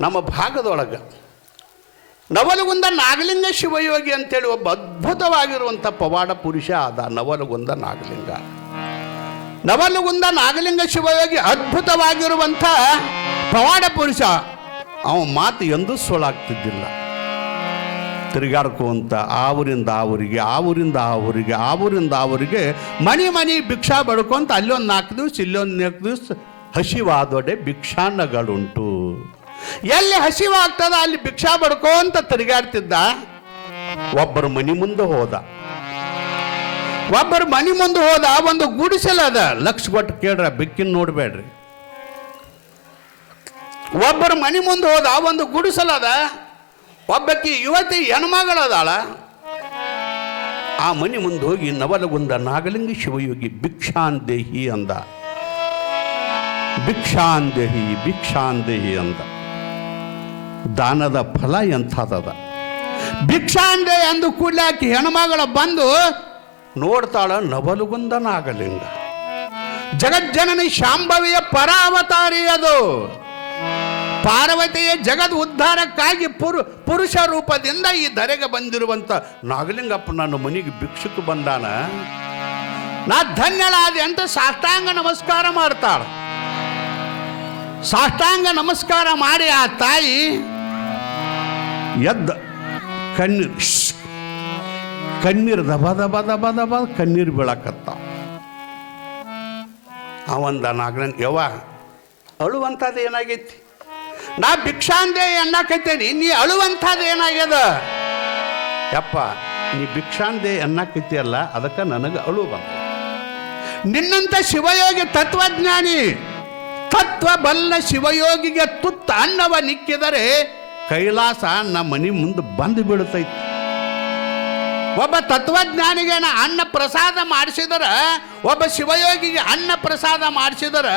ನಮ್ಮ ಭಾಗದೊಳಗೆ. ನವಲಗುಂದ ನಾಗಲಿಂಗ ಶಿವಯೋಗಿ ಅಂತೇಳಿ ಒಬ್ಬ ಅದ್ಭುತವಾಗಿರುವಂಥ ಪವಾಡ ಪುರುಷ ಆದ ನವಲಗುಂದ ನಾಗಲಿಂಗ. ನವಲಗುಂದ ನಾಗಲಿಂಗ ಶಿವಯೋಗಿ ಅದ್ಭುತವಾಗಿರುವಂಥ ಪವಾಡ ಪುರುಷ. ಅವ ಮಾತು ಎಂದೂ ಸುಳ್ಳಾಗ್ತಿದ್ದಿಲ್ಲ. ತಿರುಗಾಡ್ಕೊಂತ ಆ ಊರಿಂದ ಆ ಊರಿಗೆ, ಆ ಊರಿಂದ ಆ ಊರಿಗೆ, ಆ ಊರಿಂದ ಆ ಊರಿಗೆ ಮನೆ ಮನೆ ಭಿಕ್ಷಾ ಬಡ್ಕೊಂತ ಅಲ್ಲೊಂದು ನಾಲ್ಕು ದಿವಸ, ಇಲ್ಲೊಂದು ನಾಲ್ಕು ದಿವಸ ಹಸಿವಾದೊಡೆ ಭಿಕ್ಷಾನ್ನಗಳುಂಟು. ಎಲ್ಲಿ ಹಸಿವಾಗ್ತದ ಅಲ್ಲಿ ಭಿಕ್ಷಾ ಬಡ್ಕೊಂತ ತಿರುಗಾಡ್ತಿದ್ದ. ಒಬ್ಬರ ಮನಿ ಮುಂದೆ ಹೋದ. ಒಬ್ಬರ ಮನಿ ಮುಂದೆ ಹೋದ ಒಂದು ಗುಡಿಸಲ ಅದ. ಲಕ್ಷ ಕೊಟ್ಟು ಕೇಳ್ರ, ಬೆಕ್ಕಿನ ನೋಡ್ಬೇಡ್ರಿ. ಒಬ್ಬರ ಮನಿ ಮುಂದೆ ಹೋದ ಒಂದು ಗುಡಿಸಲ ಅದ. ಒಬ್ಬಕ್ಕಿ ಯುವತಿ ಹೆಣ್ಮಗಳದಾಳ. ಆ ಮನಿ ಮುಂದೆ ಹೋಗಿ ನವಲಗುಂದ ನಾಗಲಿಂಗ ಶಿವಯೋಗಿ ಭಿಕ್ಷಾಂದೇಹಿ ಅಂದ. ಭಿಕ್ಷಾಂದೇಹಿ ಭಿಕ್ಷಾಂದೇಹಿ ಅಂದ. ದಾನದ ಫಲ ಎಂಥದದ. ಭಿಕ್ಷಾಂಡೆ ಎಂದು ಕೂಡ್ಲಾಕಿ ಹೆಣ್ಮಗಳ ಬಂದು ನೋಡ್ತಾಳ ನವಲುಗುಂದ ನಾಗಲಿಂಗ ಜಗಜ್ಜನನಿ ಶಾಂಭವಿಯ ಪರಾವತಾರಿ ಅದು. ಪಾರ್ವತಿಯ ಜಗದ್ ಉದ್ಧಾರಕ್ಕಾಗಿ ಪುರು, ಪುರುಷ ರೂಪದಿಂದ ಈ ಧರೆಗೆ ಬಂದಿರುವಂತ ನಾಗಲಿಂಗಪ್ಪ ನನ್ನ ಮನೆಗೆ ಭಿಕ್ಷಕ್ಕೆ ಬಂದಾನ. ನಾ ಧನ್ಯಳಾದೆ ಅಂತ ಸಾಷ್ಟಾಂಗ ನಮಸ್ಕಾರ ಮಾಡ್ತಾಳ. ಸಾಷ್ಟಾಂಗ ನಮಸ್ಕಾರ ಮಾಡಿ ಆ ತಾಯಿ ಎದ್ದ ಕಣ್ಣೀರು. ಕಣ್ಣೀರು ದಬ ದಬ ದಬ ದಬ ಕಣ್ಣೀರು ಬೀಳಕತ್ತ. ಅವಂದ ನಾಗನ ಯವ್ವ, ಅಳುವಂಥದ್ದು ಏನಾಗೈತಿ? ನಾ ಭಿಕ್ಷಾಂದೆ ಅನ್ನಕತ್ತೇನಿ, ನೀ ಅಳುವಂಥದ್ದು ಏನಾಗ್ಯದ? ಯಪ್ಪ, ನೀ ಭಿಕ್ಷಾಂದೆ ಅನ್ನಕತ್ತಿ ಅಲ್ಲ ಅದಕ್ಕೆ ನನಗೆ ಅಳು ಬಂದ ನಿನ್ನಂಥ ಶಿವಯೋಗಿ ತತ್ವಜ್ಞಾನಿ ತತ್ವ ಬಲ್ಲ ಶಿವಯೋಗಿಗೆ ತುತ್ತ ಅನ್ನವ ನಿಕ್ಕಿದರೆ ಕೈಲಾಸ ನಮ್ಮ ಮನೆ ಮುಂದೆ ಬಂದು ಬೀಳುತ್ತೈತಿ ಒಬ್ಬ ತತ್ವಜ್ಞಾನಿಗೆ ಅನ್ನ ಪ್ರಸಾದ ಮಾಡಿಸಿದರ, ಒಬ್ಬ ಶಿವಯೋಗಿಗೆ ಅನ್ನ ಪ್ರಸಾದ ಮಾಡಿಸಿದರ,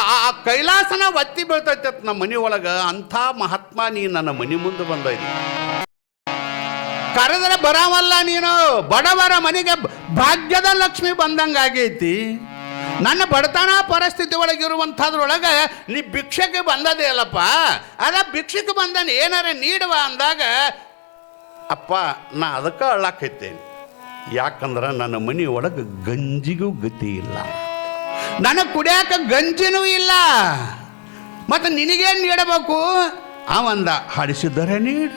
ಆ ಕೈಲಾಸನ ಒತ್ತಿ ಬೀಳ್ತೈತೆ ನಮ್ಮ ಮನೆ ಒಳಗ. ಅಂಥ ಮಹಾತ್ಮ ನೀ ನನ್ನ ಮನೆ ಮುಂದೆ ಬಂದೈತಿ. ಕರೆದರೆ ಬರಾವಲ್ಲ ನೀನು, ಬಡವರ ಮನೆಗೆ ಭಾಗ್ಯದ ಲಕ್ಷ್ಮಿ ಬಂದಂಗಾಗೈತಿ. ನನ್ನ ಬಡತನ ಪರಿಸ್ಥಿತಿ ಒಳಗಿರುವಂಥದ್ರೊಳಗೆ ನೀ ಭಿಕ್ಷಕ್ಕೆ ಬಂದದೇ ಅಲ್ಲಪ್ಪ. ಅದ ಭಿಕ್ಷಕ್ಕೆ ಬಂದನು ಏನಾರ ನೀಡುವ ಅಂದಾಗ, ಅಪ್ಪ, ನಾ ಅದಕ್ಕೆ ಅಳ್ಳಾಕೈತೇನೆ. ಯಾಕಂದ್ರೆ ನನ್ನ ಮನೆ ಒಳಗೆ ಗಂಜಿಗೂ ಗತಿ ಇಲ್ಲ. ನನಗೆ ಕುಡಿಯಾಕ ಗಂಜಿನೂ ಇಲ್ಲ. ಮತ್ತು ನಿನಗೇನು ನೀಡಬೇಕು? ಅವಂದ, ಹಡಿಸಿದ್ದರೆ ನೀಡು,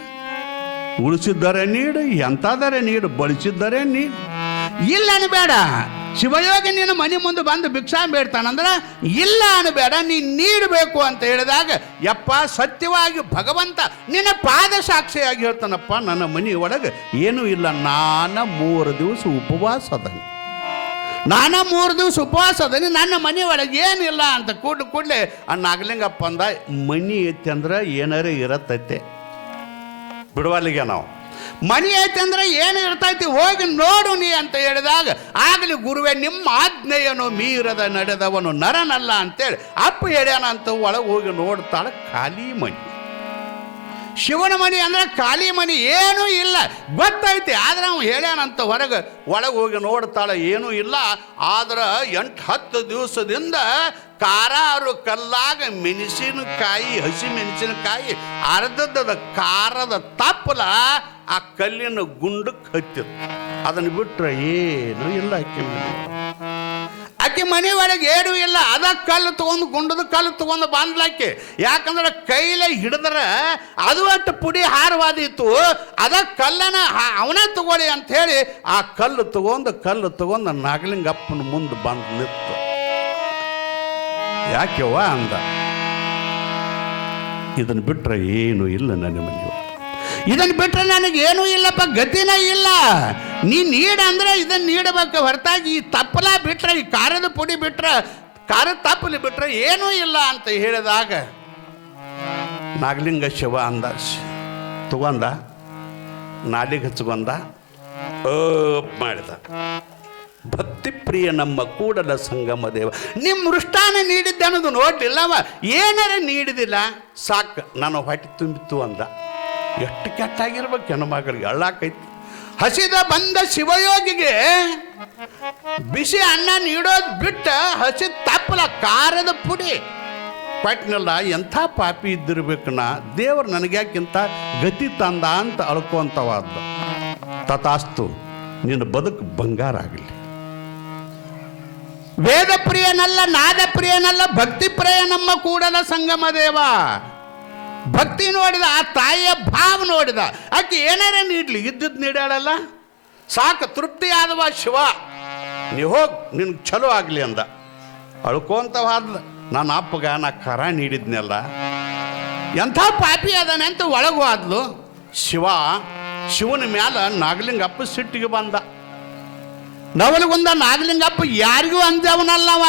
ಉಳಿಸಿದ್ದರೆ ನೀಡು ಎಂಥದರೆ ನೀಡು, ಬಳಸಿದ್ದರೆ ನೀಡು. ಇಲ್ಲ ಅನ್ಬೇಡ. ಶಿವಯೋಗಿ ನೀನು ಮನೆ ಮುಂದೆ ಬಂದು ಭಿಕ್ಷಾ ಬೇಡ್ತಾನಂದ್ರೆ, ಇಲ್ಲ ಅನ್ಬೇಡ ನೀ ನೀಡಬೇಕು ಅಂತ ಹೇಳಿದಾಗ, ಯಪ್ಪ, ಸತ್ಯವಾಗಿ ಭಗವಂತ ನಿನ್ನ ಪಾದ ಸಾಕ್ಷಿಯಾಗಿ ಹೇಳ್ತಾನಪ್ಪ, ನನ್ನ ಮನೆ ಒಳಗೆ ಏನೂ ಇಲ್ಲ. ನಾನು ಮೂರು ದಿವಸ ಉಪವಾಸ ಅದನಿ ನಾನ ಮೂರು ದಿವಸ ಉಪವಾಸ ಅದನಿ ನನ್ನ ಮನೆ ಒಳಗೆ ಏನಿಲ್ಲ ಅಂತ ಕೂಡ್ ಕೂಡಲೇ ನಾಗಲಿಂಗಪ್ಪ ಅಂದ, ಮನಿ ಇತ್ತಂದ್ರೆ ಏನಾರ ಇರತ್ತೈತೆ ಬಿಡುವಲ್ಲಿಗೆ ನಾವು. ಮನಿ ಐತೆ ಅಂದ್ರೆ ಏನು ಇರ್ತೈತಿ? ಹೋಗಿ ನೋಡು ನೀ ಅಂತ ಹೇಳಿದಾಗ, ಆಗಲಿ ಗುರುವೆ, ನಿಮ್ಮ ಆಜ್ಞೆಯನ್ನು ಮೀರದ ನಡೆದವನು ನರನಲ್ಲ ಅಂತೇಳಿ ಅಪ್ಪ ಹೇಳ್ಯಾನ ಅಂತ ಒಳಗೆ ಹೋಗಿ ನೋಡ್ತಾಳೆ ಖಾಲಿ ಮನಿ. ಶಿವನ ಮನೆ ಅಂದ್ರೆ ಖಾಲಿ ಮನೆ ಏನೂ ಇಲ್ಲ. ಗೊತ್ತೈತಿ, ಆದ್ರೆ ಅವ್ನು ಹೇಳ್ಯಾನಂತ ಹೊರಗೆ ಒಳಗೆ ಹೋಗಿ ನೋಡ್ತಾಳೆ, ಏನೂ ಇಲ್ಲ. ಆದ್ರೆ ಎಂಟು ಹತ್ತು ದಿವಸದಿಂದ ಕಾರಾರು ಕಲ್ಲಾಗ ಮೆಣಸಿನಕಾಯಿ, ಹಸಿ ಮೆಣಸಿನಕಾಯಿ ಅರ್ಧದ ಖಾರದ ತಪ್ಪಲ ಆ ಕಲ್ಲಿನ ಗುಂಡಕ್ಕೆ ಹತ್ತಿತ್ತು ಅದನ್ನು ಬಿಟ್ರೆ ಏನೂ ಇಲ್ಲ ಆಕೆ ಮನೆ ಒಳಗೆ ಏನೂ ಇಲ್ಲ. ಅದ ಕಲ್ಲು ತೊಗೊಂಡು, ಗುಂಡದ ಕಲ್ಲು ತೊಗೊಂಡು ಬಾಂದ್ಲಾಕೆ. ಯಾಕಂದ್ರೆ ಕೈಲೇ ಹಿಡಿದ್ರೆ ಅದು ಅಷ್ಟು ಪುಡಿ ಹಾರವಾದಿತ್ತು ಅದ ಕಲ್ಲನ ಅವನ ತಗೊಳ್ಳಿ ಅಂತ ಹೇಳಿ ಆ ಕಲ್ಲು ತಗೊಂಡು ಕಲ್ಲು ತಗೊಂಡು ನಾಗಲಿಂಗಪ್ಪನ ಮುಂದೆ ಬಂದು ನಿಂತು. ಯಾಕೆವ್ವ ಅಂದ. ಇದನ್ನು ಬಿಟ್ಟರೆ ಏನು ಇಲ್ಲ ನನ್ನ ಮನೆಯವರು ಇದನ್ನು ಬಿಟ್ಟರೆ ನನಗೆ ಏನೂ ಇಲ್ಲಪ್ಪ, ಗತಿನೇ ಇಲ್ಲ. ನೀ ನೀಡ ಅಂದ್ರೆ ಇದನ್ನು ನೀಡಬೇಕು. ಹೊರತಾಗಿ ಈ ತಪ್ಪಲ ಬಿಟ್ಟರೆ ಈ ಖಾರದ ಪುಡಿ ಬಿಟ್ರೆ, ಖಾರದ ತಪ್ಪಲಿ ಬಿಟ್ರೆ ಏನೂ ಇಲ್ಲ ಅಂತ ಹೇಳಿದಾಗ ನಾಗಲಿಂಗ ಶಿವ ಅಂದ. ತಗೊಂಡ, ನಾಲಿಗೆ ಹಚ್ಕೊಂಡ ಮಾಡಿದ. ಭಕ್ತಿ ಪ್ರಿಯ ನಮ್ಮ ಕೂಡಲ ಸಂಗಮ ದೇವ. ನಿಮ್ಮ ಮೃಷ್ಟಾನ ನೀಡಿದ್ದೆ ಅನ್ನೋದು ನೋಡಲಿಲ್ಲವ? ಏನಾರ ನೀಡಿದಿಲ್ಲ? ಸಾಕು, ನಾನು ಹೊಟ್ಟೆ ತುಂಬಿತು ಅಂದ. ಎಷ್ಟು ಕೆಟ್ಟಾಗಿರ್ಬೇಕು ಹೆಣ್ಮಗಳಿಗೆ ಅಳ್ಳಾಕೈತಿ. ಹಸಿದ ಬಂದ ಶಿವಯೋಗಿಗೆ ಬಿಸಿ ಅನ್ನ ನೀಡೋದು ಬಿಟ್ಟ ಹಸಿ ತಪ್ಪಲ ಕಾರದ ಪುಡಿ. ಪಟ್ನಲ್ಲ, ಎಂಥ ಪಾಪಿ ಇದ್ದಿರ್ಬೇಕನ್ನ ದೇವ್ರು ನನಗ್ಯಾಕಿಂತ ಗತಿ ತಂದ ಅಂತ ಅಳ್ಕೊಂತವಾದ್ದು ತಥಾಸ್ತು, ನಿನ್ನ ಬದುಕು ಬಂಗಾರ ಆಗಲಿ. ವೇದ ಪ್ರಿಯನಲ್ಲ ನಾದ ಪ್ರಿಯನಲ್ಲ ಭಕ್ತಿ ಪ್ರಿಯ ನಮ್ಮ ಕೂಡಲ ಸಂಗಮ ದೇವ. ಭಕ್ತಿ ನೋಡಿದ, ಆ ತಾಯಿಯ ಭಾವ ನೋಡಿದ. ಆಕೆ ಏನಾರೇ ನೀಡ್ಲಿ? ಇದ್ದದ್ದು ನೀಡಾಳಲ್ಲ ಸಾಕು ತೃಪ್ತಿ ಆದವ ಶಿವ. ನೀ ಹೋಗಿ, ನಿನ್ಗೆ ಚಲೋ ಆಗಲಿ ಅಂದ. ಅಳ್ಕೊಂತವಾದ ನನ್ನ ಅಪ್ಪಗ ನಾ ಕರ ನೀಡಿದ್ನೆಲ್ಲ. ಎಂಥ ಪಾಪಿ ಅದಾನೆ ಅಂತ ಒಳಗೆ ಆದ್ಲು. ಶಿವ, ಶಿವನ ಮ್ಯಾಲ ನಾಗಲಿಂಗಪ್ಪ ಸಿಟ್ಟಿಗೆ ಬಂದ. ನವಲಗುಂದ ನಾಗಲಿಂಗಪ್ಪ ಯಾರಿಗೂ ಅಂದವನಲ್ಲವ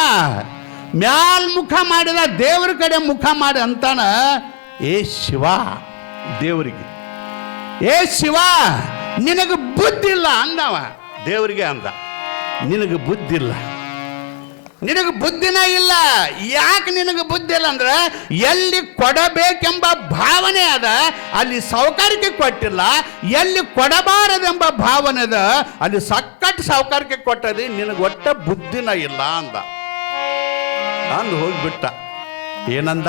ಮ್ಯಾಲ್ ಮುಖ ಮಾಡಿದ ದೇವ್ರ ಕಡೆ ಮುಖ ಮಾಡಿ ಅಂತಾನ ಏ ಶಿವ ದೇವರಿಗೆ. ಏ ಶಿವ ನಿನಗೆ ಬುದ್ಧಿ ಇಲ್ಲ ಅಂದವ. ದೇವರಿಗೆ ಅಂದ. ನಿನಗೆ ಬುದ್ಧಿ ಇಲ್ಲ ನಿನಗೆ ಬುದ್ಧಿನೇ ಇಲ್ಲ. ಯಾಕೆ ನಿನಗೆ ಬುದ್ಧಿ ಇಲ್ಲ ಅಂದ್ರೆ ಎಲ್ಲಿ ಕೊಡಬೇಕೆಂಬ ಭಾವನೆ ಅದ ಅಲ್ಲಿ ಸೌಕರ್ಯಕ್ಕೆ ಕೊಟ್ಟಿಲ್ಲ. ಎಲ್ಲಿ ಕೊಡಬಾರದೆಂಬ ಭಾವನೆ ಅದ ಅಲ್ಲಿ ಸಕ್ಕಟ್ಟು ಸೌಕರ್ಯಕ್ಕೆ ಕೊಟ್ಟದಿ ನಿನಗೆ ಒಟ್ಟ ಬುದ್ಧಿನ ಇಲ್ಲ ಅಂದ. ಅಂದು ಹೋಗ್ಬಿಟ್ಟ. ಏನಂದ?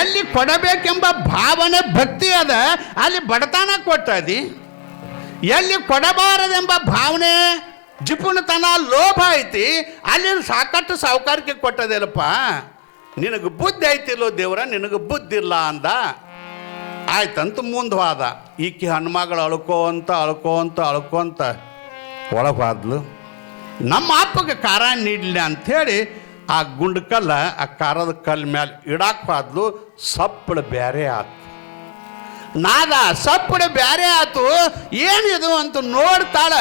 ಎಲ್ಲಿ ಕೊಡಬೇಕೆಂಬ ಭಾವನೆ ಭಕ್ತಿ ಅದ, ಅಲ್ಲಿ ಬಡತನ ಕೊಟ್ಟದಿ ಎಲ್ಲಿ ಕೊಡಬಾರದೆಂಬ ಭಾವನೆ ಜಿಪುಣತನ ಲೋಭ ಐತಿ, ಅಲ್ಲಿ ಸಾಕಷ್ಟು ಸಾವುಕಾರಿಕೆ ಕೊಟ್ಟದೇಲಪ್ಪ ನಿನಗೆ ಬುದ್ಧಿ ಐತಿಲ್ಲೋ ದೇವ್ರ, ನಿನಗೆ ಬುದ್ಧಿ ಇಲ್ಲ ಅಂದ. ಆಯ್ತಂತ ಮುಂದುವಾದ. ಈಕಿ ಹನುಮಗಳು ಅಳ್ಕೋಂತ ಅಳ್ಕೋಂತ ಅಳ್ಕೋಂತ ಒಳಗಾದ್ಲು ನಮ್ಮ ಅಪ್ಪಗೆ ಕಾರಣ ನೀಡಲಿ ಅಂಥೇಳಿ ಆ ಗುಂಡ್ಕಲ್ಲ ಆ ಕಾರದ ಕಲ್ ಮ್ಯಾಲೆ ಇಡಾಕ್ ಬಾದ್ಲು ಸಪ್ಪಳ ಬ್ಯಾರೆ ಆತು. ನಾದ ಸಪ್ಪಳ ಬ್ಯಾರೆ ಆತು, ಏನಿದು ಅಂತ ನೋಡ್ತಾಳ,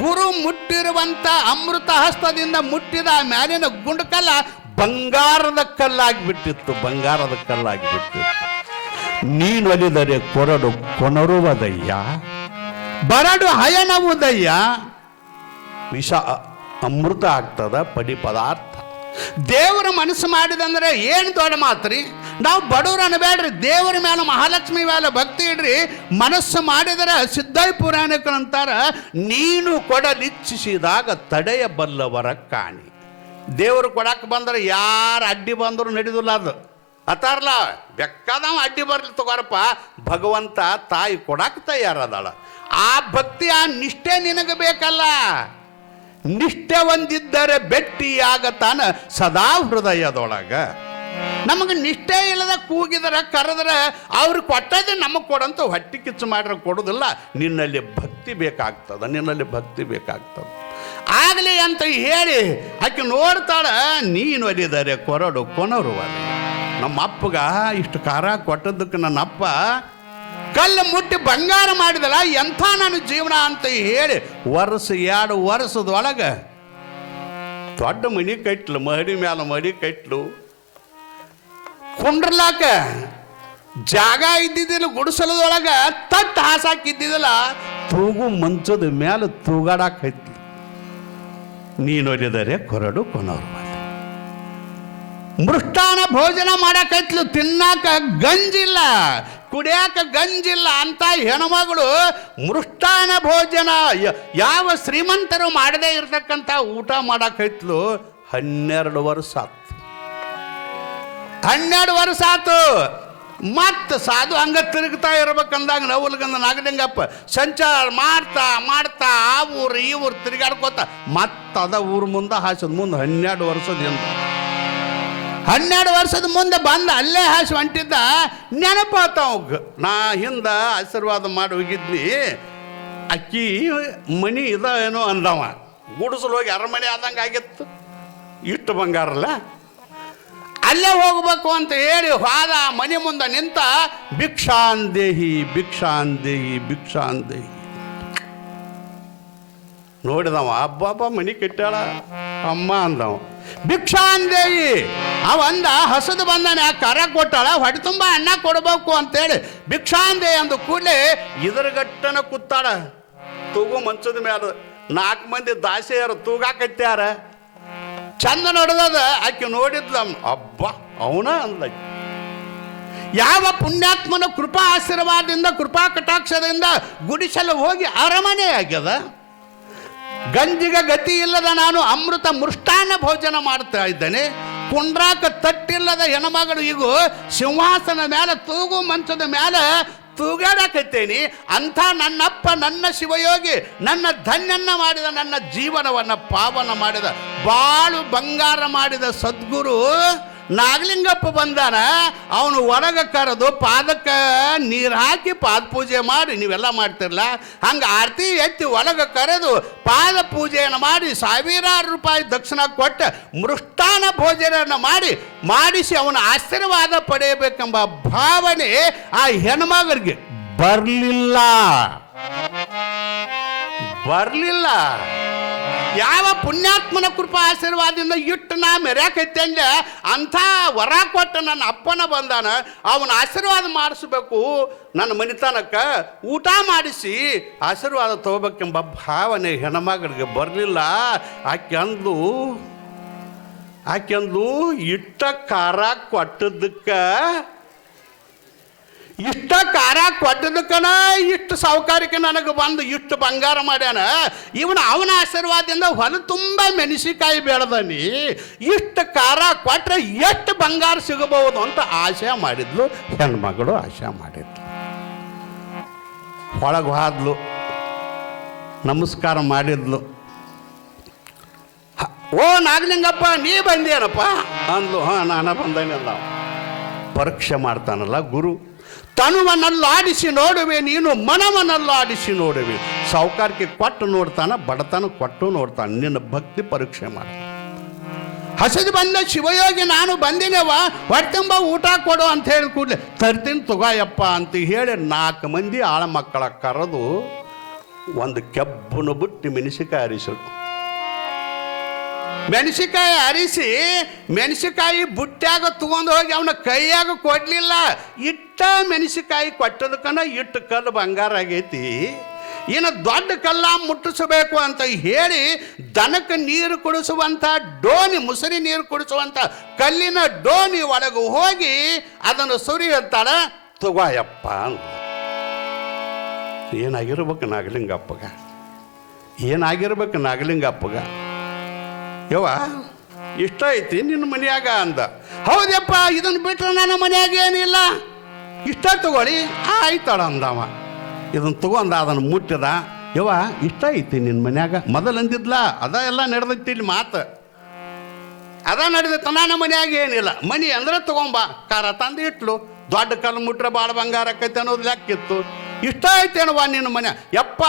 ಗುರು ಮುಟ್ಟಿರುವಂತ ಅಮೃತ ಹಸ್ತದಿಂದ ಮುಟ್ಟಿದ ಆ ಮ್ಯಾಲಿನ ಗುಂಡಕಲ್ಲ ಬಂಗಾರದ ಕಲ್ಲಾಗಿ ಬಿಟ್ಟಿತ್ತು, ಬಂಗಾರದ ಕಲ್ಲಾಗಿ ಬಿಟ್ಟಿತ್ತು. ನೀನು ಒಲಿದರೆ ಕೊರಡು ಕೊನರುವುದಯ್ಯ, ಬರಡು ಹಯನವುದಯ್ಯ. ವಿಷ ಅಮೃತ ಆಗ್ತದ, ಪಡಿ ಪದಾರ್ಥ ದೇವರ ಮನಸ್ಸು ಮಾಡಿದಂದ್ರೆ ಏನು ದೊಡ್ಡ ಮಾತ್ರಿ ನಾವು ಬಡವರು ಅನ್ಬೇಡ್ರಿ ದೇವರ ಮೇಲೆ ಮಹಾಲಕ್ಷ್ಮಿ ಮೇಲೆ ಭಕ್ತಿ ಇಡ್ರಿ, ಮನಸ್ಸು ಮಾಡಿದರೆ ಸಿದ್ಧಾಯ್ ಪುರಾಣಿಕರಂತಾರ ನೀನು ಕೊಡಲಿಚ್ಛಿಸಿದಾಗ ತಡೆಯಬಲ್ಲವರ ಕಾಣಿ. ದೇವರು ಕೊಡಕ್ಕೆ ಬಂದ್ರೆ ಯಾರು ಅಡ್ಡಿ ಬಂದರೂ ನಡೆದಿಲ್ಲ ಅದು. ಅತಾರಲ್ಲ ಬೆಕ್ಕದ ಅಡ್ಡಿ ಬರ್ಲಿ ತಗೋರಪ್ಪ, ಭಗವಂತ ತಾಯಿ ಕೊಡಕ್ಕೆ ತಯಾರದಾಳ. ಆ ಭಕ್ತಿ ಆ ನಿಷ್ಠೆ ನಿನಗೆ ಬೇಕಲ್ಲ. ನಿಷ್ಠೆ ಹೊಂದಿದ್ದರೆ ಬೆಟ್ಟಿಯಾಗತಾನ ಸದಾ ಹೃದಯದೊಳಗ. ನಮಗೆ ನಿಷ್ಠೆ ಇಲ್ಲದ ಕೂಗಿದರೆ, ಕರೆದ್ರೆ ಅವ್ರು ಕೊಟ್ಟದೆ ನಮಗೆ ಕೊಡಂತ ಹೊಟ್ಟೆ ಕಿಚ್ಚು ಮಾಡ್ರೆ ಕೊಡೋದಿಲ್ಲ ನಿನ್ನಲ್ಲಿ ಭಕ್ತಿ ಬೇಕಾಗ್ತದ, ನಿನ್ನಲ್ಲಿ ಭಕ್ತಿ ಬೇಕಾಗ್ತದೆ. ಆಗಲಿ ಅಂತ ಹೇಳಿ ಆಕೆ ನೋಡ್ತಾಳ, ನೀನು ಒಲಿದರೆ ಕೊರಡು, ಕೊನರು ನಮ್ಮ ಅಪ್ಪಗ ಇಷ್ಟು ಖಾರ ಕೊಟ್ಟದ್ದಕ್ಕೆ ನನ್ನ ಅಪ್ಪ ಕಲ್ಲು ಮುಟ್ಟಿ ಬಂಗಾರ ಮಾಡಿದಲ್ಲ, ಎಂಥ ನನ್ನ ಜೀವನ ಅಂತ ಹೇಳಿ ವರ್ಷ, ಎರಡು ವರ್ಷದೊಳಗೆ ದೊಡ್ಡ ಮನಿ ಕಟ್ಲು, ಮಹಡಿ ಮೇಲೆ ಮಡಿ ಕಟ್ಲು. ಕುಂಡ್ರಲಾಕ ಜಾಗ ಇದ್ದಿದ್ದಿಲ್ಲ, ಗುಡಿಸಲದೊಳಗ ತಟ್ಟು ಹಾಸಾಕಿದ್ದಿದ್ದಿಲ್ಲ ತೂಗು ಮಂಚದ ಮೇಲೆ ತೂಗಾಡಾಕ ಐತಿ ನೀನು ಒಲಿದರೆ ಕೊರಡು ಕೊನೋರು ಮೃಷ್ಟಾನ ಭೋಜನ ಮಾಡಕೈತ್ಲು ತಿನ್ನಾಕ ಗಂಜಿಲ್ಲ ಕುಡಿಯಾಕ ಗಂಜಿಲ್ಲ ಅಂತ ಹೆಣಮಗಳು ಮೃಷ್ಟಾನ ಭೋಜನ ಯಾವ ಶ್ರೀಮಂತರು ಮಾಡದೇ ಇರತಕ್ಕಂಥ ಊಟ ಮಾಡಕೈತ್ಲು ಹನ್ನೆರಡು ವರ್ಷ ಆತು. ಹನ್ನೆರಡು ವರ್ಷ ಆತು. ಮತ್ತೆ ಸಾಧು ಹಂಗ ತಿರುಗ್ತಾ ಇರ್ಬೇಕಂದಾಗ ನವಲ್ಗಂದ ನಾಗಲಿಂಗಪ್ಪ ಸಂಚಾರ ಮಾಡ್ತಾ ಮಾಡ್ತಾ ಆ ಊರು ಈ ಊರು ತಿರುಗಾಡ್ಕೋತ ಮತ್ತದ ಊರು ಮುಂದೆ ಹಾಸದ ಮುಂದೆ ಹನ್ನೆರಡು ವರ್ಷದಿಂದ ಹನ್ನೆರಡು ವರ್ಷದ ಮುಂದೆ ಬಂದ ಅಲ್ಲೇ ಹಾಸಿ ಹೊಂಟಿದ್ದ ನೆನಪಾತ ನಾ ಹಿಂದೆ ಆಶೀರ್ವಾದ ಮಾಡಿ ಹೋಗಿದ್ನಿ. ಅಕ್ಕಿ ಮಣಿ ಇದ ಏನೋ ಅಂದವ. ಗುಡಿಸಲು ಹೋಗಿ ಅರಮನೆ ಆದಂಗೆ ಆಗಿತ್ತು. ಇಟ್ಟು ಬಂಗಾರಲ್ಲ. ಅಲ್ಲೇ ಹೋಗ್ಬೇಕು ಅಂತ ಹೇಳಿ ಹೋದ ಮನೆ ಮುಂದೆ ನಿಂತ ಭಿಕ್ಷಾಂದೇಹಿ ಭಿಕ್ಷಾಂದೇಹಿ ಭಿಕ್ಷಾಂದೇಹಿ. ನೋಡಿದವ ಅಬ್ಬಬ್ಬ ಮನಿ ಕಟ್ಟಾಳ ಅಮ್ಮ ಅಂದವ. ಭಿಕ್ಷಾಂದೇಹಿ ಅವ ಅಂದ, ಹಸದು ಬಂದಾನೆ, ಆ ಕರ ಕೊಟ್ಟಾಳ, ಹೊಟ್ಟೆ ತುಂಬ ಅನ್ನ ಕೊಡಬೇಕು ಅಂತೇಳಿ ಭಿಕ್ಷಾಂದೇಹಿ ಅಂದ ಕೂಡಲೇ ಇದರಗಟ್ಟನ ಕೂತಾಳ. ತೂಗು ಮಂಚದ ಮೇಲೆ ನಾಲ್ಕು ಮಂದಿ ದಾಸಿಯರು ತೂಗಾಕತ್ಯಾರ. ಚಂದ ನೋಡಿದದ, ಆಕೆ ನೋಡಿದ್ಲ ಅಬ್ಬ, ಅವನ ಅಂದ ಯಾವ ಪುಣ್ಯಾತ್ಮನ ಕೃಪಾ ಆಶೀರ್ವಾದದಿಂದ, ಕೃಪಾ ಕಟಾಕ್ಷದಿಂದ ಗುಡಿಸಲು ಹೋಗಿ ಅರಮನೆ ಆಗ್ಯದ ಗಂಜಿಗ ಗತಿ ಇಲ್ಲದ ನಾನು ಅಮೃತ ಮೃಷ್ಟಾನ್ನ ಭೋಜನ ಮಾಡ್ತಾ ಇದ್ದೇನೆ. ಕುಂಡ್ರಾಕ ತಟ್ಟಿಲ್ಲದ ಹೆಣ್ಮಗಳು ಈಗ ಸಿಂಹಾಸನ ಮೇಲೆ ತೂಗು ಮಂಚದ ಮೇಲೆ ತೂಗಾಡಕತ್ತೇನಿ. ಅಂಥ ನನ್ನಪ್ಪ, ನನ್ನ ಶಿವಯೋಗಿ, ನನ್ನ ಧನ್ಯನ್ನ ಮಾಡಿದ, ನನ್ನ ಜೀವನವನ್ನು ಪಾವನ ಮಾಡಿದ, ಬಾಳು ಬಂಗಾರ ಮಾಡಿದ ಸದ್ಗುರು ನಾಗಲಿಂಗಪ್ಪ ಬಂದಾರ ಅವನು ಒಳಗೆ ಕರೆದು ಪಾದಕ್ಕೆ ನೀರು ಹಾಕಿ ಪಾದ ಪೂಜೆ ಮಾಡಿ, ನೀವೆಲ್ಲ ಮಾಡ್ತಿರಲ್ಲ ಹಂಗೆ ಆರತಿ ಎತ್ತಿ ಒಳಗೆ ಕರೆದು ಪಾದ ಪೂಜೆಯನ್ನು ಮಾಡಿ, ಸಾವಿರಾರು ರೂಪಾಯಿ ದಕ್ಷಿಣ ಕೊಟ್ಟು ಮೃಷ್ಟಾನ ಭೋಜನವನ್ನು ಮಾಡಿ, ಮಾಡಿಸಿ ಅವನ ಆಶೀರ್ವಾದ ಪಡೆಯಬೇಕೆಂಬ ಭಾವನೆ ಆ ಹೆಣ್ಮಗರಿಗೆ ಬರಲಿಲ್ಲ. ಬರಲಿಲ್ಲ. ಯಾವ ಪುಣ್ಯಾತ್ಮನ ಕೃಪಾ ಆಶೀರ್ವಾದದಿಂದ ಇಟ್ಟು ನಾ ಮೆರ್ಯಾಕೈತೆ ಅಂಥ ವರ ಕೊಟ್ಟು ನನ್ನ ಅಪ್ಪನ ಬಂದಾನ, ಅವನ ಆಶೀರ್ವಾದ ಮಾಡಿಸ್ಬೇಕು. ನನ್ನ ಮನಿತನಕ್ಕೆ ಊಟ ಮಾಡಿಸಿ ಆಶೀರ್ವಾದ ತಗೋಬೇಕೆಂಬ ಭಾವನೆ ಹೆಣ್ಮಗಳಿಗೆ ಬರಲಿಲ್ಲ. ಆಕೆ ಅಂದು ಆಕೆ ಅಂದು ಇಟ್ಟ ಖಾರ ಕೊಟ್ಟದಕ್ಕೆ ಇಷ್ಟ ಖಾರ ಕೊಟ್ಟದಕ್ಕನ ಇಷ್ಟು ಸಾವುಕಾರಿಕೆ ನನಗೆ ಬಂದು ಇಷ್ಟು ಬಂಗಾರ ಮಾಡ್ಯಾನ. ಇವನ ಅವನ ಆಶೀರ್ವಾದದಿಂದ ಹೊಲ ತುಂಬ ಮೆಣಸಿಕಾಯಿ ಬೆಳೆದನಿ. ಇಷ್ಟು ಖಾರ ಕೊಟ್ಟರೆ ಎಷ್ಟು ಬಂಗಾರ ಸಿಗಬಹುದು ಅಂತ ಆಶೆ ಮಾಡಿದ್ಲು, ಹೆಣ್ಮಗಳು ಆಶೆ ಮಾಡಿದ್ಲು. ಒಳಗೆ ಹೋದ್ಲು, ನಮಸ್ಕಾರ ಮಾಡಿದ್ಲು. ಓ ನಾಗಲಿಂಗಪ್ಪ, ನೀ ಬಂದೇನಪ್ಪ ಅಂದ್ಲು, ಹಾಂ, ನಾನು ಬಂದೇನಲ್ಲ. ಪರೀಕ್ಷೆ ಮಾಡ್ತಾನಲ್ಲ ಗುರು. ತನುವನ್ನೆಲ್ಲ ಆಡಿಸಿ ನೋಡುವೆ, ನೀನು ಮನವನ್ನೆಲ್ಲ ಆಡಿಸಿ ನೋಡುವೆ. ಸಾವುಕಾರಕ್ಕೆ ಕೊಟ್ಟು ನೋಡ್ತಾನ, ಬಡತನ ಕೊಟ್ಟು ನೋಡ್ತಾನೆ, ನಿನ್ನ ಭಕ್ತಿ ಪರೀಕ್ಷೆ ಮಾಡ ಹಸಿದು ಬಂದ ಶಿವಯೋಗಿ, ನಾನು ಬಂದಿನವ, ಹೊಟ್ಟೆಂಬ ಊಟ ಕೊಡು ಅಂತ ಹೇಳಿ ಕೂಡಲೇ, ತರ್ತೀನಿ ತಗೋಯಪ್ಪ ಅಂತ ಹೇಳಿ ನಾಲ್ಕು ಮಂದಿ ಆಳ ಮಕ್ಕಳ ಕರೆದು ಒಂದು ಕೆಬ್ಬನ ಬುಟ್ಟಿ ಮೆಣಸಿಕಾಯಿ ಅರಿಸರು. ಮೆಣಸಿಕಾಯಿ ಅರಿಸಿ ಮೆಣಸಿಕಾಯಿ ಬುಟ್ಟ್ಯಾಗ ತಗೊಂಡು ಹೋಗಿ ಅವನ ಕೈಯಾಗ ಕೊಡ್ಲಿಲ್ಲ. ಇಟ್ಟ ಮೆಣಸಿಕಾಯಿ ಕೊಟ್ಟದಕ್ಕನ ಇಟ್ಟು ಕಲ್ಲು ಬಂಗಾರ ಆಗೈತಿ. ಇನ್ನು ದೊಡ್ಡ ಕಲ್ಲ ಮುಟ್ಟಿಸಬೇಕು ಅಂತ ಹೇಳಿ ದನಕ್ಕೆ ನೀರು ಕುಡಿಸುವಂಥ ಡೋನಿ, ಮುಸರಿ ನೀರು ಕುಡಿಸುವಂಥ ಕಲ್ಲಿನ ಡೋನಿ ಒಳಗೆ ಹೋಗಿ ಅದನ್ನು ಸುರಿ ಅಂತಾಳ ತಗೋಯಪ್ಪ ಅಂತ ಏನಾಗಿರ್ಬೇಕು ನಾಗಲಿಂಗಪ್ಪಗ? ಏನಾಗಿರ್ಬೇಕು ನಾಗಲಿಂಗಪ್ಪಗ? ಯವ್ವ? ಇಷ್ಟ ಐತಿ ನಿನ್ನ ಮನ್ಯಾಗ ಅಂದ. ಹೌದಪ್ಪ, ಇದನ್ನು ಬಿಟ್ಟರೆ ನನ್ನ ಮನ್ಯಾಗ ಏನಿಲ್ಲ. ಇಷ್ಟ ತಗೊಳ್ಳಿ ಆಯ್ತಾಳ ಅಂದವ. ಇದನ್ನು ತಗೊಂಡ ಅದನ್ನು ಮುಟ್ಟಿದ. ಯವ್ವ, ಇಷ್ಟ ಐತಿ ನಿನ್ನ ಮನ್ಯಾಗ? ಮೊದಲು ಅಂದಿದ್ಲ, ಅದ ಎಲ್ಲ ನಡೆದೈತಿ ಇಲ್ಲಿ ಮಾತು. ಅದ ನಡೆದೈತ ನನ್ನ ಮನ್ಯಾಗ ಏನಿಲ್ಲ. ಮನಿ ಅಂದ್ರೆ ತಗೊಂಬ. ಕಾರ ತಂದು ಇಟ್ಲು ದೊಡ್ಡ ಕಲ್ಲು ಮುಟ್ರೆ ಭಾಳ ಬಂಗಾರ ಆಕೈತೆ ಅನ್ನೋದು ಲೆಕ್ಕಿತ್ತು ಇಷ್ಟ ಐತೇನವ್ವ ನಿನ್ನ ಮನೆ? ಯಪ್ಪ,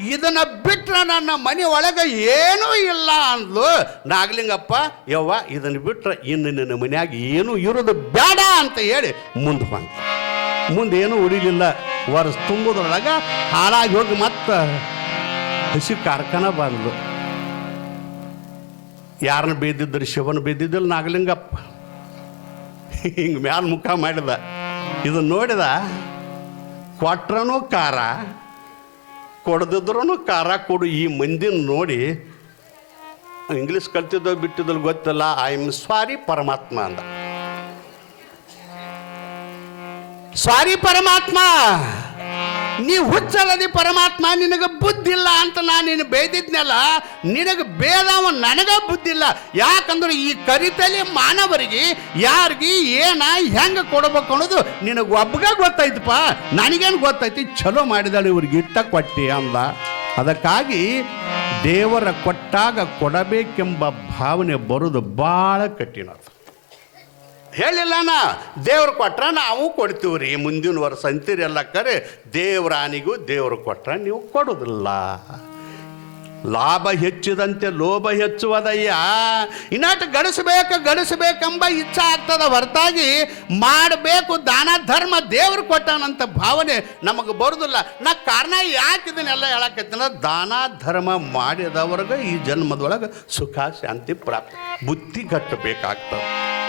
ಇದನ್ನ ಬಿಟ್ಟರೆ ನನ್ನ ಮನೆ ಒಳಗೆ ಏನೂ ಇಲ್ಲ ಅಂದ್ಲು. ನಾಗಲಿಂಗಪ್ಪ, ಯವ್ವ, ಇದನ್ನು ಬಿಟ್ಟರೆ ಇನ್ನು ನಿನ್ನ ಮನೆಯಾಗ ಏನೂ ಇರೋದು ಬೇಡ ಅಂತ ಹೇಳಿ ಮುಂದೆ ಬಂತ ಮುಂದೆ ಉಳಿಲಿಲ್ಲ ವರ್ಷ ತುಂಬುದ್ರೊಳಗೆ ಹಾಳಾಗಿ ಹೋಗಿ ಮತ್ತೆ ಹಸಿ ಕಾರ್ಖಾನ ಬಂದ್ಲು. ಯಾರನ್ನ ಬೇದಿದ್ದರು? ಶಿವನ ಬೇದಿದ್ದಿಲ್ಲ ನಾಗಲಿಂಗಪ್ಪ. ಹಿಂಗೆ ಮ್ಯಾಲ ಮುಖ ಮಾಡಿದ. ಇದನ್ನು ನೋಡಿದ ಕೊಟ್ರನು ಖಾರ ಕೊಡದಿದ್ರೂ ಖಾರ ಕೊಡು. ಈ ಮಂದಿನ ನೋಡಿ ಇಂಗ್ಲೀಷ್ ಕಲ್ತಿದ್ದೋ ಬಿಟ್ಟಿದ್ದೋ ಗೊತ್ತಿಲ್ಲ. ಐ ಆಮ್ ಸಾರಿ ಪರಮಾತ್ಮ ಅಂದ. ಸಾರಿ ಪರಮಾತ್ಮ! ನೀ ಹುಚ್ಚಲದಿ ಪರಮಾತ್ಮ, ನಿನಗೆ ಬುದ್ಧಿ ಇಲ್ಲ ಅಂತ ನಾನು ನಿನ್ನ ಬೇದಿದ್ನಲ್ಲ, ನಿನಗೆ ಬೇದವ ನನಗ ಬುದ್ಧಿ ಇಲ್ಲ ಯಾಕಂದ್ರೆ ಈ ಕರಿತಲಿ ಮಾನವರಿಗೆ ಯಾರಿಗೆ ಏನ ಹೆಂಗೆ ಕೊಡ್ಬೇಕು ಅನ್ನೋದು ನಿನಗೆ ಒಬ್ಬಗ ಗೊತ್ತಾಯ್ತಪ್ಪ ನನಗೇನು ಗೊತ್ತೈತಿ ಚಲೋ ಮಾಡಿದಾಳೆ ಇವ್ರಿಗೆ ಇಟ್ಟ ಕೊಟ್ಟಿ ಅಂದ ಅದಕ್ಕಾಗಿ ದೇವರ ಕೊಟ್ಟಾಗ ಕೊಡಬೇಕೆಂಬ ಭಾವನೆ ಬರೋದು ಭಾಳ ಕಠಿಣ. ಹೇಳಿಲ್ಲ ನಾ ದೇವ್ರು ಕೊಟ್ರ ನಾವು ಕೊಡ್ತೀವಿ ರೀ ಮುಂದಿನ ವರ್ಷ ಅಂತೀರೆಲ್ಲ ಕರೆ, ದೇವ್ರಾನಿಗೂ ದೇವ್ರು ಕೊಟ್ರೆ ನೀವು ಕೊಡೋದಿಲ್ಲ. ಲಾಭ ಹೆಚ್ಚಿದಂತೆ ಲೋಭ ಹೆಚ್ಚುವುದಯ್ಯ. ಇನ್ನಾಟ ಗಳಿಸ್ಬೇಕು, ಗಳಿಸ್ಬೇಕೆಂಬ ಇಚ್ಛೆ ಆಗ್ತದ ಹೊರತಾಗಿ ಮಾಡಬೇಕು ದಾನ ಧರ್ಮ ದೇವ್ರು ಕೊಟ್ಟಾನಂತ ಭಾವನೆ ನಮಗೆ ಬರೋದಿಲ್ಲ. ನಾ ಕಾರಣ ಯಾಕೆ ಇದನ್ನೆಲ್ಲ ಹೇಳಕತ್ತಿನ? ದಾನ ಧರ್ಮ ಮಾಡಿದವ್ರಿಗೆ ಈ ಜನ್ಮದೊಳಗೆ ಸುಖ, ಶಾಂತಿ, ಪ್ರಾಪ್ತಿ. ಬುದ್ಧಿ ಕಟ್ಟಬೇಕಾಗ್ತದೆ.